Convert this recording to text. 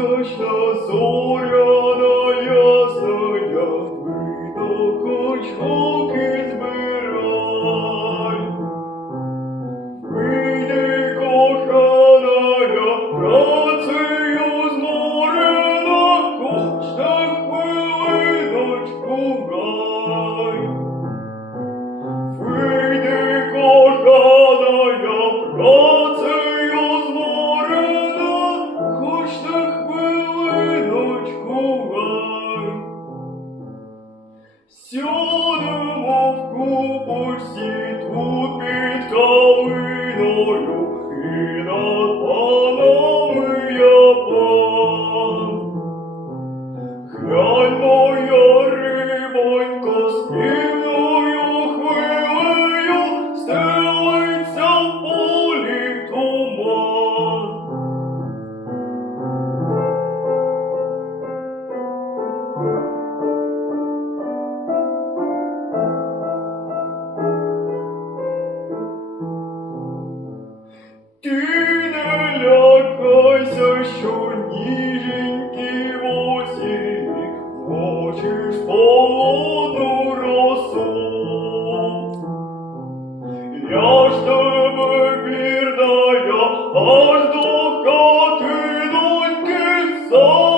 Сяща зоря на ясная, выдохнуть руки. Купой сітку під калиною і над So